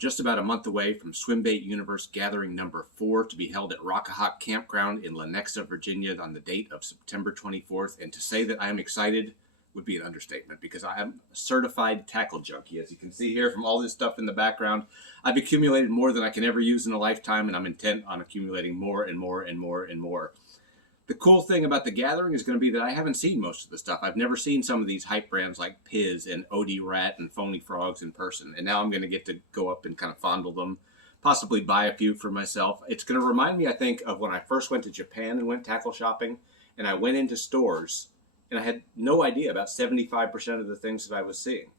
just about a month away from Swimbait Universe Gathering number 4 to be held at Rockahawk Campground in Lenexa, Virginia on the date of September 24th. And to say that I'm excited would be an understatement because I am a certified tackle junkie. As you can see here from all this stuff in the background, I've accumulated more than I can ever use in a lifetime, and I'm intent on accumulating more and more and more and more. The cool thing about the gathering is going to be that I haven't seen most of the stuff. I've never seen some of these hype brands like Piz and OD Rat and Phony Frogs in person. And now I'm going to get to go up and kind of fondle them, possibly buy a few for myself. It's going to remind me, I think, of when I first went to Japan and went tackle shopping. And I went into stores and I had no idea about 75% of the things that I was seeing.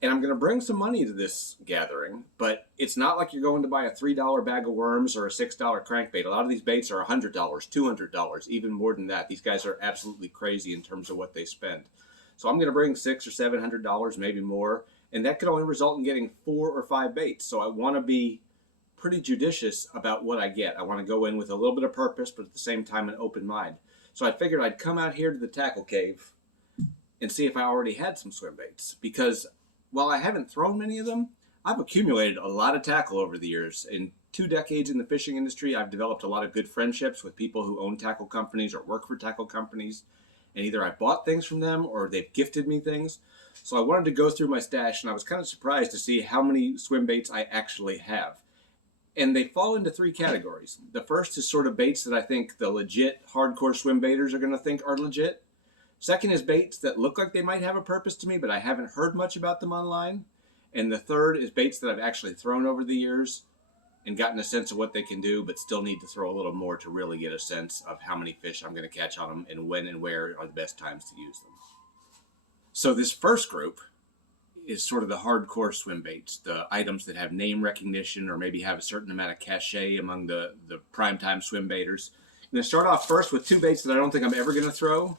And I'm going to bring some money to this gathering, but it's not like you're going to buy a $3 bag of worms or a $6 crankbait. A lot of these baits are $100, $200, even more than that. These guys are absolutely crazy in terms of what they spend. So I'm going to bring $600 or $700, maybe more, and that could only result in getting 4 or 5 baits. So I want to be pretty judicious about what I get. I want to go in with a little bit of purpose, but at the same time an open mind. So I figured I'd come out here to the tackle cave and see if I already had some swim baits, because while I haven't thrown many of them, I've accumulated a lot of tackle over the years. In 2 decades in the fishing industry, I've developed a lot of good friendships with people who own tackle companies or work for tackle companies. And either I bought things from them or they've gifted me things. So I wanted to go through my stash, and I was kind of surprised to see how many swim baits I actually have. And they fall into 3 categories. The first is sort of baits that I think the legit hardcore swim baiters are going to think are legit. Second is baits that look like they might have a purpose to me, but I haven't heard much about them online. And the third is baits that I've actually thrown over the years and gotten a sense of what they can do, but still need to throw a little more to really get a sense of how many fish I'm going to catch on them and when and where are the best times to use them. So this first group is sort of the hardcore swim baits, the items that have name recognition or maybe have a certain amount of cachet among the primetime swim baiters. I'm going to start off first with 2 baits that I don't think I'm ever going to throw.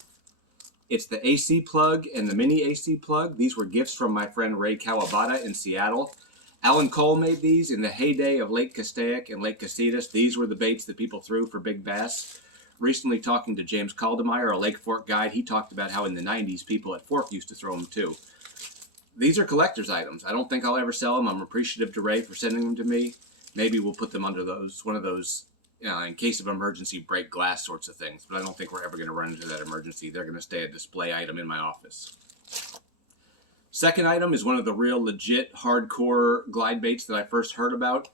It's the AC plug and the mini AC plug. These were gifts from my friend Ray Kawabata in Seattle. Alan Cole made these in the heyday of Lake Castaic and Lake Casitas. These were the baits that people threw for big bass. Recently talking to James Caldemeyer, a Lake Fork guide, he talked about how in the 90s people at Fork used to throw them too. These are collector's items. I don't think I'll ever sell them. I'm appreciative to Ray for sending them to me. Maybe we'll put them under one of those, in case of emergency, break glass sorts of things. But I don't think we're ever going to run into that emergency. They're going to stay a display item in my office. Second item is one of the real legit hardcore glide baits that I first heard about.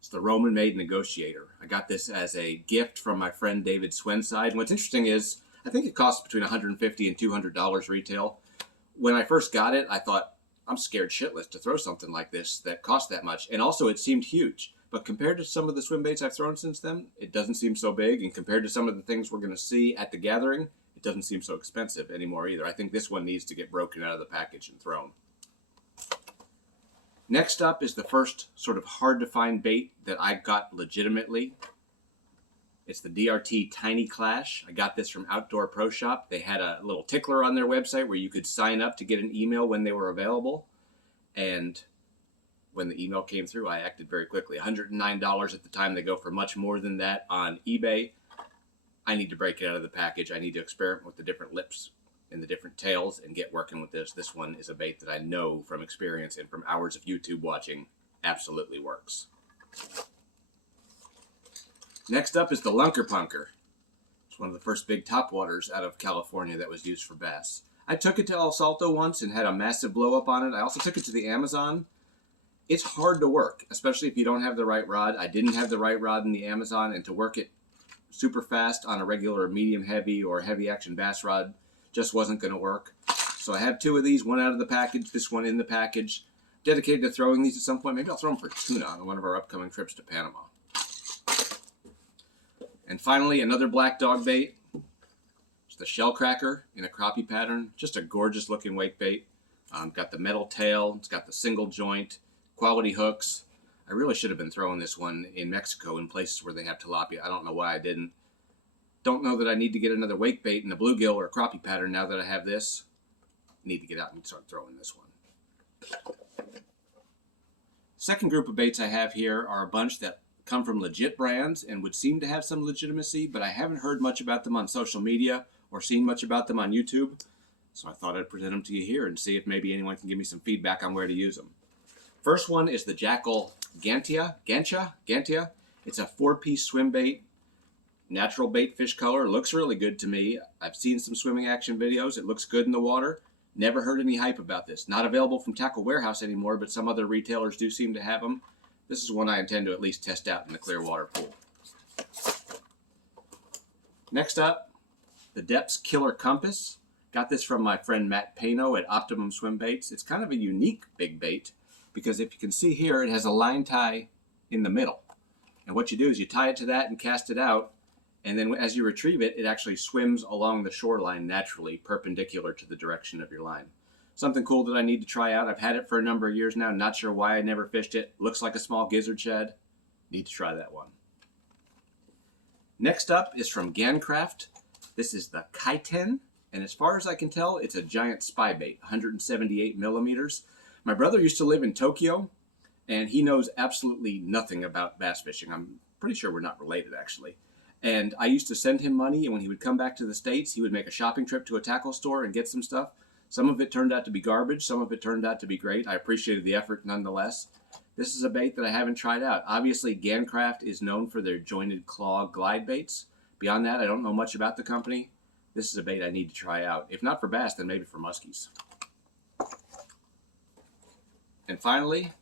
It's the Roman-made Negotiator. I got this as a gift from my friend David Swenside. And what's interesting is I think it costs between $150 and $200 retail. When I first got it, I thought, I'm scared shitless to throw something like this that cost that much. And also, it seemed huge. But compared to some of the swim baits I've thrown since then, it doesn't seem so big. And compared to some of the things we're going to see at the gathering, it doesn't seem so expensive anymore either. I think this one needs to get broken out of the package and thrown. Next up is the first sort of hard-to-find bait that I got legitimately. It's the DRT Tiny Clash. I got this from Outdoor Pro Shop. They had a little tickler on their website where you could sign up to get an email when they were available. And when the email came through, I acted very quickly. $109 at the time. They go for much more than that on eBay. I need to break it out of the package. I need to experiment with the different lips and the different tails and get working with this. This one is a bait that I know from experience and from hours of YouTube watching absolutely works. Next up is the Lunker Punker. It's one of the first big topwaters out of California that was used for bass. I took it to El Salto once and had a massive blow up on it. I also took it to the Amazon. It's hard to work, especially if you don't have the right rod. I didn't have the right rod in the Amazon, and to work it super fast on a regular medium heavy or heavy action bass rod just wasn't going to work. So I have 2 of these, one out of the package, this one in the package. Dedicated to throwing these at some point. Maybe I'll throw them for tuna on one of our upcoming trips to Panama. And finally, another black dog bait. It's the Shell Cracker in a crappie pattern. Just a gorgeous looking wake bait. Got the metal tail. It's got the single joint, quality hooks. I really should have been throwing this one in Mexico in places where they have tilapia. I don't know why I didn't. Don't know that I need to get another wake bait in a bluegill or a crappie pattern now that I have this. Need to get out and start throwing this one. Second group of baits I have here are a bunch that come from legit brands and would seem to have some legitimacy, but I haven't heard much about them on social media or seen much about them on YouTube. So I thought I'd present them to you here and see if maybe anyone can give me some feedback on where to use them. First one is the Jackal Gantia. It's a 4-piece swim bait, natural bait fish color. Looks really good to me. I've seen some swimming action videos. It looks good in the water. Never heard any hype about this. Not available from Tackle Warehouse anymore, but some other retailers do seem to have them. This is one I intend to at least test out in the Clearwater pool. Next up, the Depths Killer Compass. Got this from my friend Matt Pano at Optimum Swimbaits. It's kind of a unique big bait because if you can see here, it has a line tie in the middle. And what you do is you tie it to that and cast it out. And then as you retrieve it, it actually swims along the shoreline naturally, perpendicular to the direction of your line. Something cool that I need to try out. I've had it for a number of years now. Not sure why I never fished it. Looks like a small gizzard shad. Need to try that one. Next up is from Gancraft. This is the Kaiten. And as far as I can tell, it's a giant spy bait, 178 millimeters. My brother used to live in Tokyo, and he knows absolutely nothing about bass fishing. I'm pretty sure we're not related, actually. And I used to send him money, and when he would come back to the States, he would make a shopping trip to a tackle store and get some stuff. Some of it turned out to be garbage. Some of it turned out to be great. I appreciated the effort nonetheless. This is a bait that I haven't tried out. Obviously, Gancraft is known for their jointed claw glide baits. Beyond that, I don't know much about the company. This is a bait I need to try out. If not for bass, then maybe for muskies. And finally,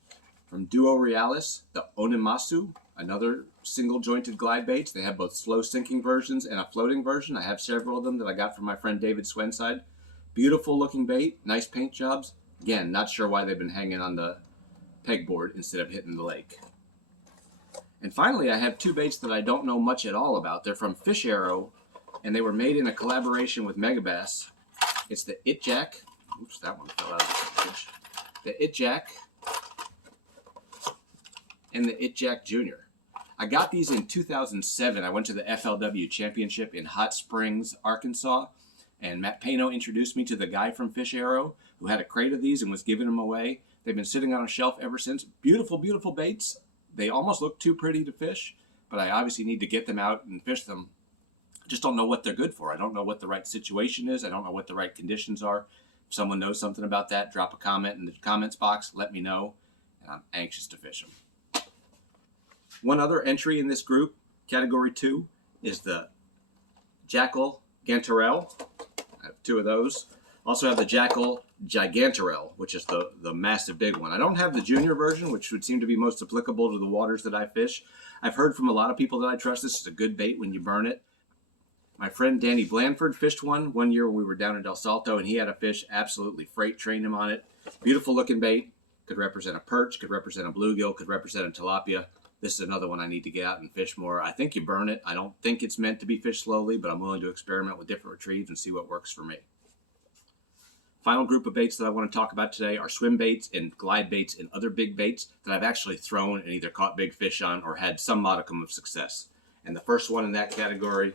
from Duo Realis, the Onimasu, another single jointed glide baits. They have both slow sinking versions and a floating version. I have several of them that I got from my friend David Swenside. Beautiful looking bait, nice paint jobs. Again, not sure why they've been hanging on the pegboard instead of hitting the lake. And finally, I have two baits that I don't know much at all about. They're from Fish Arrow, and they were made in a collaboration with Megabass. It's the It Jack. Oops, that one fell out of the package. The It Jack and the It Jack Jr. I got these in 2007. I went to the FLW Championship in Hot Springs, Arkansas, and Matt Pano introduced me to the guy from Fish Arrow who had a crate of these and was giving them away. They've been sitting on a shelf ever since. Beautiful, beautiful baits. They almost look too pretty to fish, but I obviously need to get them out and fish them. I just don't know what they're good for. I don't know what the right situation is. I don't know what the right conditions are. If someone knows something about that, drop a comment in the comments box. Let me know. And I'm anxious to fish them. One other entry in this group, category 2, is the Jackal Gantarelle. I have 2 of those. Also have the Jackal Gigantarelle, which is the massive big one. I don't have the junior version, which would seem to be most applicable to the waters that I fish. I've heard from a lot of people that I trust this is a good bait when you burn it. My friend Danny Blanford fished one year when we were down in Del Salto, and he had a fish absolutely freight trained him on it. Beautiful looking bait. Could represent a perch, could represent a bluegill, could represent a tilapia. This is another one I need to get out and fish more. I think you burn it. I don't think it's meant to be fished slowly, but I'm willing to experiment with different retrieves and see what works for me. Final group of baits that I want to talk about today are swim baits and glide baits and other big baits that I've actually thrown and either caught big fish on or had some modicum of success. And the first one in that category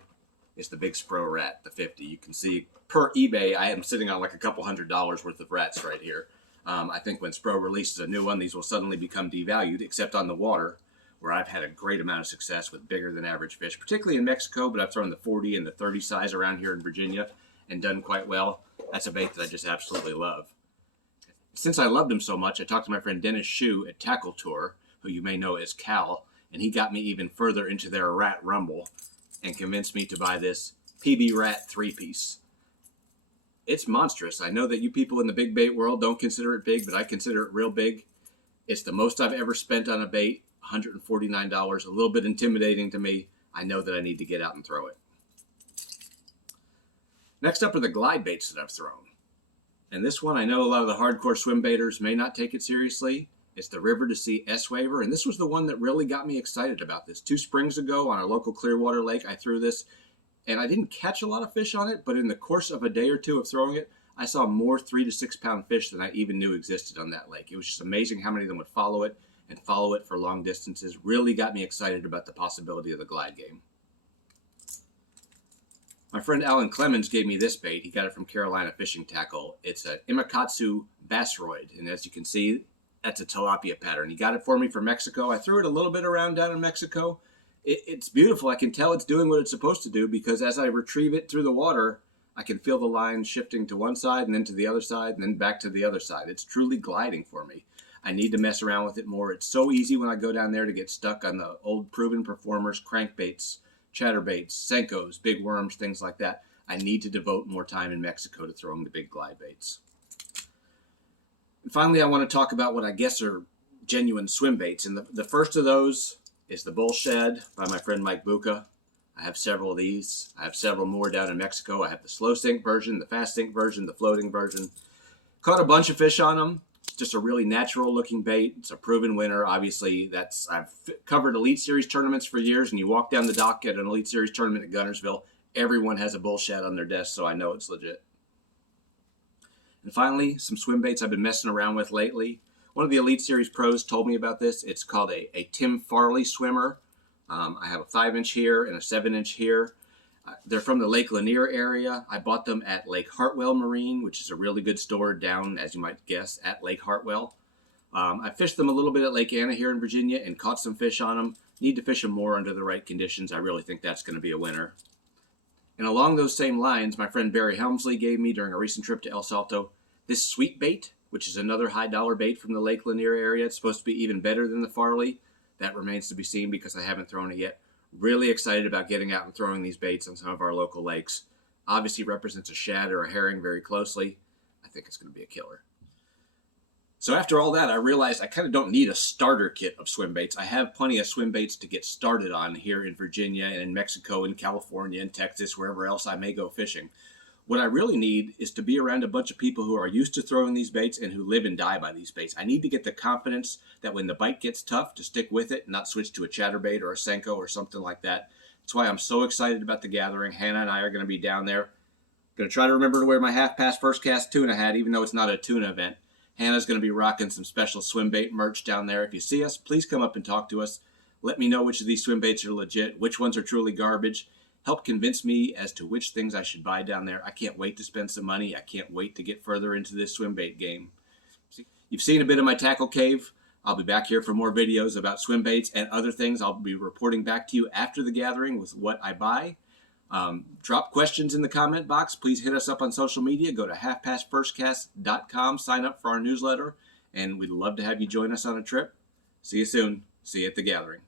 is the big Spro Rat, the 50. You can see per eBay, I am sitting on like a couple $100 worth of rats right here. I think when Spro releases a new one, these will suddenly become devalued, except on the water, where I've had a great amount of success with bigger than average fish, particularly in Mexico, but I've thrown the 40 and the 30 size around here in Virginia and done quite well. That's a bait that I just absolutely love. Since I loved him so much, I talked to my friend Dennis Shue at Tackle Tour, who you may know as Cal, and he got me even further into their rat rumble and convinced me to buy this PB Rat 3-piece. It's monstrous. I know that you people in the big bait world don't consider it big, but I consider it real big. It's the most I've ever spent on a bait, $149, a little bit intimidating to me. I know that I need to get out and throw it. Next up are the glide baits that I've thrown. And this one, I know a lot of the hardcore swim baiters may not take it seriously. It's the River to Sea S-Waver, and this was the one that really got me excited about this. 2 springs ago on a local Clearwater lake, I threw this, and I didn't catch a lot of fish on it, but in the course of a day or 2 of throwing it, I saw more 3 to 6 pound fish than I even knew existed on that lake. It was just amazing how many of them would follow it and follow it for long distances. Really got me excited about the possibility of the glide game. My friend Alan Clemens gave me this bait. He got it from Carolina Fishing Tackle. It's an Imakatsu Bassroid, and as you can see, that's a tilapia pattern. He got it for me from Mexico. I threw it a little bit around down in Mexico. It's beautiful. I can tell it's doing what it's supposed to do because as I retrieve it through the water, I can feel the line shifting to one side and then to the other side and then back to the other side. It's truly gliding for me. I need to mess around with it more. It's so easy when I go down there to get stuck on the old proven performers, crankbaits, chatterbaits, Senkos, big worms, things like that. I need to devote more time in Mexico to throwing the big glide baits. And finally, I want to talk about what I guess are genuine swim baits. And the first of those is the bull shad by my friend Mike Buca. I have several of these. I have several more down in Mexico. I have the slow sink version, the fast sink version, the floating version. Caught a bunch of fish on them. It's just a really natural looking bait. It's a proven winner. Obviously, I've covered Elite Series tournaments for years, and you walk down the dock at an Elite Series tournament at Guntersville, everyone has a bull shad on their desk, so I know it's legit. And finally, some swim baits I've been messing around with lately. One of the Elite Series pros told me about this. It's called a Tim Farley swimmer. I have a 5-inch here and a 7-inch here. They're from the Lake Lanier area. I bought them at Lake Hartwell Marine, which is a really good store down, as you might guess, at Lake Hartwell. I fished them a little bit at Lake Anna here in Virginia and caught some fish on them. Need to fish them more under the right conditions. I really think that's going to be a winner. And along those same lines, my friend Barry Helmsley gave me during a recent trip to El Salto this Swimbait, which is another high-dollar bait from the Lake Lanier area. It's supposed to be even better than the Farley. That remains to be seen because I haven't thrown it yet. Really excited about getting out and throwing these baits on some of our local lakes. Obviously represents a shad or a herring very closely. I think it's going to be a killer. So after all that, I realized I kind of don't need a starter kit of swim baits. I have plenty of swim baits to get started on here in Virginia and in Mexico and California and Texas, wherever else I may go fishing. What I really need is to be around a bunch of people who are used to throwing these baits and who live and die by these baits. I need to get the confidence that when the bite gets tough to stick with it and not switch to a chatterbait or a Senko or something like that. That's why I'm so excited about the gathering. Hannah and I are going to be down there. Going to try to remember to wear my half-past first cast tuna hat, even though it's not a tuna event. Hannah's going to be rocking some special swim bait merch down there. If you see us, please come up and talk to us. Let me know which of these swim baits are legit, which ones are truly garbage. Help convince me as to which things I should buy down there. I can't wait to spend some money. I can't wait to get further into this swim bait game. You've seen a bit of my tackle cave. I'll be back here for more videos about swim baits and other things. I'll be reporting back to you after the gathering with what I buy. Drop questions in the comment box. Please hit us up on social media. Go to halfpastfirstcast.com. Sign up for our newsletter. And we'd love to have you join us on a trip. See you soon. See you at the gathering.